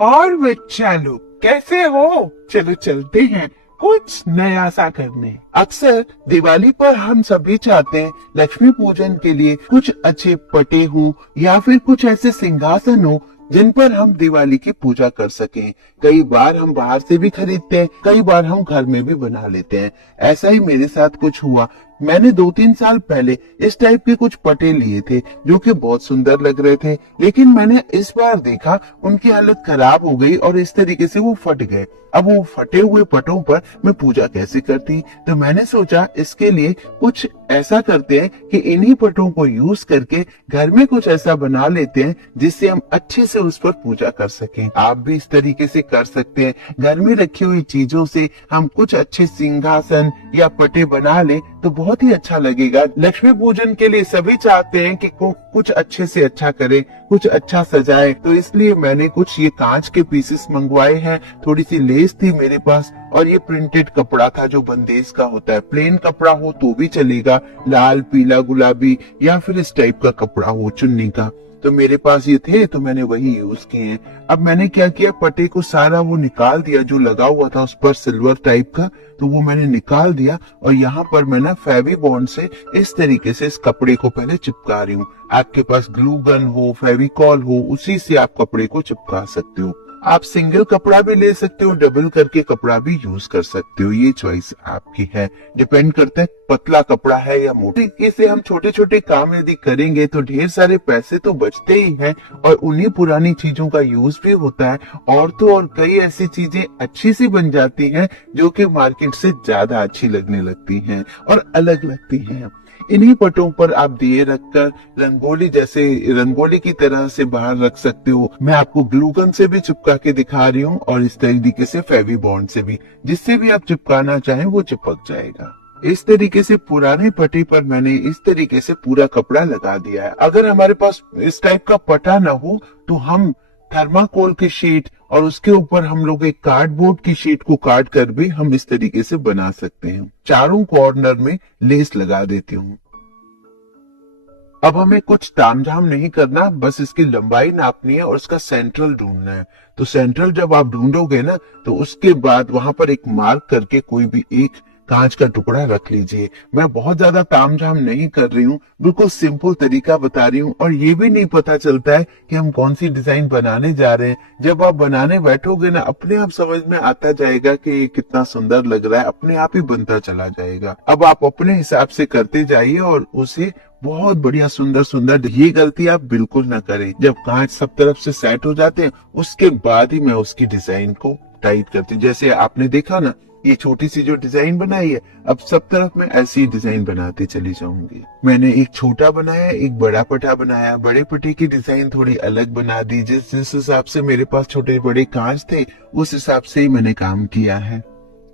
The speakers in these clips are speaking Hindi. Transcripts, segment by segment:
और बच्चा लोग कैसे हो? चलो चलते हैं कुछ नया सा करने। अक्सर दिवाली पर हम सभी चाहते हैं लक्ष्मी पूजन के लिए कुछ अच्छे पटे हो या फिर कुछ ऐसे सिंहासन हो जिन पर हम दिवाली की पूजा कर सकें। कई बार हम बाहर से भी खरीदते हैं, कई बार हम घर में भी बना लेते हैं। ऐसा ही मेरे साथ कुछ हुआ। मैंने 2-3 साल पहले इस टाइप के कुछ पटे लिए थे जो कि बहुत सुंदर लग रहे थे, लेकिन मैंने इस बार देखा उनकी हालत खराब हो गई और इस तरीके से वो फट गए। अब वो फटे हुए पटों पर मैं पूजा कैसे करती? तो मैंने सोचा इसके लिए कुछ ऐसा करते हैं कि इन्हीं पटों को यूज करके घर में कुछ ऐसा बना लेते हैं जिससे हम अच्छे से उस पर पूजा कर सकें। आप भी इस तरीके से कर सकते हैं। घर में रखी हुई चीजों से हम कुछ अच्छे सिंहासन या पटे बना लें तो बहुत ही अच्छा लगेगा। लक्ष्मी पूजन के लिए सभी चाहते हैं कि कुछ अच्छे से अच्छा करें, कुछ अच्छा सजाए, तो इसलिए मैंने कुछ ये कांच के पीसेस मंगवाए हैं। थोड़ी सी लेस थी मेरे पास और ये प्रिंटेड कपड़ा था जो बंदेज का होता है। प्लेन कपड़ा हो तो भी चलेगा, लाल पीला गुलाबी या फिर इस टाइप का कपड़ा हो चुन्नी का। तो मेरे पास ये थे तो मैंने वही यूज किए हैं। अब मैंने क्या किया, पटे को सारा वो निकाल दिया जो लगा हुआ था उस पर सिल्वर टाइप का, तो वो मैंने निकाल दिया और यहाँ पर मैं ना फेवी बॉन्ड से इस तरीके से इस कपड़े को पहले चिपका रही हूँ। आपके पास ग्लू गन हो, फेविकॉल हो, उसी से आप कपड़े को चिपका सकते हो। आप सिंगल कपड़ा भी ले सकते हो, डबल करके कपड़ा भी यूज कर सकते हो, ये चॉइस आपकी है। डिपेंड करता है पतला कपड़ा है या मोटा। इसे हम छोटे छोटे काम यदि करेंगे तो ढेर सारे पैसे तो बचते ही हैं और उन्हीं पुरानी चीजों का यूज भी होता है। और तो और कई ऐसी चीजें अच्छी सी बन जाती हैं जो कि मार्केट से ज्यादा अच्छी लगने लगती हैं और अलग लगती हैं। इन्हीं पटों पर आप दिए रखकर रंगोली जैसे रंगोली की तरह से बाहर रख सकते हो। मैं आपको ग्लू गन से भी चिपका के दिखा रही हूँ और इस तरीके से फेवी बॉन्ड से भी, जिससे भी आप चिपकाना चाहें वो चिपक जाएगा। इस तरीके से पुराने पटे पर मैंने इस तरीके से पूरा कपड़ा लगा दिया है। अगर हमारे पास इस टाइप का पटा ना हो तो हम थर्माकोल की शीट और उसके ऊपर हम लोग एक कार्डबोर्ड की शीट को काट कर भी हम इस तरीके से बना सकते हैं। चारों कॉर्नर में लेस लगा देती हूँ। अब हमें कुछ तामझाम नहीं करना, बस इसकी लंबाई नापनी है और इसका सेंट्रल ढूंढना है। तो सेंट्रल जब आप ढूंढोगे ना तो उसके बाद वहां पर एक मार्क करके कोई भी एक कांच का टुकड़ा रख लीजिए। मैं बहुत ज्यादा तामझाम नहीं कर रही हूँ, बिल्कुल सिंपल तरीका बता रही हूँ। और ये भी नहीं पता चलता है कि हम कौन सी डिजाइन बनाने जा रहे हैं। जब आप बनाने बैठोगे ना अपने आप समझ में आता जाएगा कि ये कितना सुंदर लग रहा है, अपने आप ही बनता चला जाएगा। अब आप अपने हिसाब से करते जाइए और उसे बहुत बढ़िया सुंदर सुंदर। ये गलती आप बिल्कुल ना करें। जब कांच सब तरफ से सेट हो जाते हैं उसके बाद ही मैं उसकी डिजाइन को टाइट करती हूँ। जैसे आपने देखा ना ये छोटी सी जो डिजाइन बनाई है, अब सब तरफ मैं ऐसी डिजाइन बनाती चली जाऊंगी। मैंने एक छोटा बनाया, एक बड़ा पटा बनाया। बड़े पटे की डिजाइन थोड़ी अलग बना दी, जिस हिसाब से मेरे पास छोटे बड़े कांच थे उस हिसाब से ही मैंने काम किया है।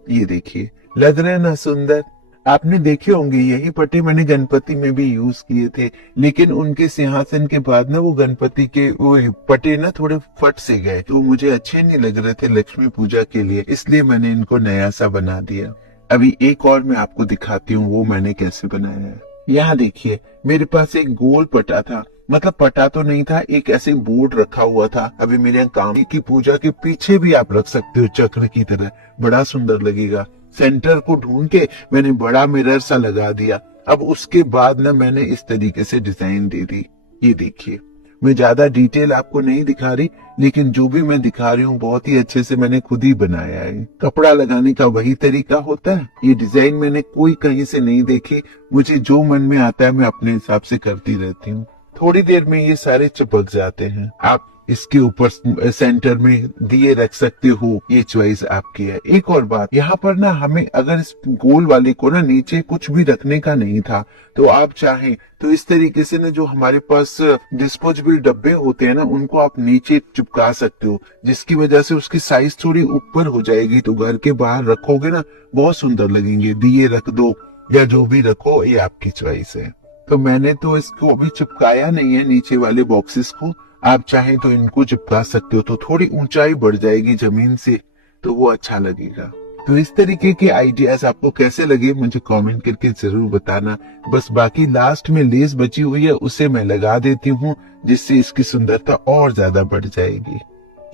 ये देखिए लग रहा है ना सुंदर। आपने देखे होंगे यही पटे मैंने गणपति में भी यूज किए थे, लेकिन उनके सिंहासन के बाद ना वो गणपति के वो पटे ना थोड़े फट से गए, तो मुझे अच्छे नहीं लग रहे थे लक्ष्मी पूजा के लिए, इसलिए मैंने इनको नया सा बना दिया। अभी एक और मैं आपको दिखाती हूँ वो मैंने कैसे बनाया है। यहाँ देखिए मेरे पास एक गोल पटा था, मतलब पटा तो नहीं था, एक ऐसे बोर्ड रखा हुआ था। अभी मेरे यहाँ काम की पूजा के पीछे भी आप रख सकते हो चक्र की तरह, बड़ा सुंदर लगेगा। सेंटर को ढूंढ के मैंने बड़ा मिरर सा लगा दिया। अब उसके बाद ना मैंने इस तरीके से डिजाइन दे दी। ये देखिए मैं ज्यादा डिटेल आपको नहीं दिखा रही, लेकिन जो भी मैं दिखा रही हूँ बहुत ही अच्छे से मैंने खुद ही बनाया है। कपड़ा लगाने का वही तरीका होता है। ये डिजाइन मैंने कोई कहीं से नहीं देखी, मुझे जो मन में आता है मैं अपने हिसाब से करती रहती हूँ। थोड़ी देर में ये सारे चिपक जाते हैं। आप इसके ऊपर सेंटर में दिए रख सकते हो, ये चॉइस आपकी है। एक और बात, यहाँ पर ना हमें अगर इस गोल वाले को ना नीचे कुछ भी रखने का नहीं था, तो आप चाहें तो इस तरीके से ना जो हमारे पास डिस्पोजेबल डब्बे होते हैं ना उनको आप नीचे चिपका सकते हो, जिसकी वजह से उसकी साइज थोड़ी ऊपर हो जाएगी। तो घर के बाहर रखोगे ना बहुत सुंदर लगेंगे। दिए रख दो या जो भी रखो, ये आपकी चॉइस है। तो मैंने तो इसको अभी चिपकाया नहीं है नीचे वाले बॉक्सेस को, आप चाहें तो इनको चिपका सकते हो, तो थोड़ी ऊंचाई बढ़ जाएगी जमीन से, तो वो अच्छा लगेगा। तो इस तरीके के आइडियाज आपको कैसे लगे मुझे कमेंट करके जरूर बताना। बस बाकी लास्ट में लेस बची हुई है उसे मैं लगा देती हूँ, जिससे इसकी सुंदरता और ज्यादा बढ़ जाएगी।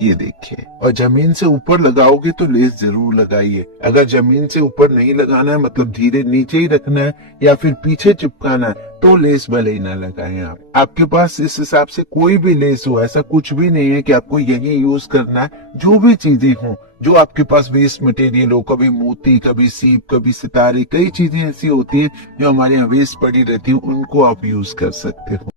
ये देखिए। और जमीन से ऊपर लगाओगे तो लेस जरूर लगाइए। अगर जमीन से ऊपर नहीं लगाना है, मतलब धीरे नीचे ही रखना है या फिर पीछे चिपकाना है, तो लेस भले ही ना लगाएं आप। आपके पास इस हिसाब से कोई भी लेस हो, ऐसा कुछ भी नहीं है कि आपको यही यूज करना है। जो भी चीजें हो, जो आपके पास वेस्ट मटेरियल हो, कभी मोती, कभी सीप, कभी सितारे, कई चीजें ऐसी होती है जो हमारे यहाँ वेस्ट पड़ी रहती है, उनको आप यूज कर सकते हो।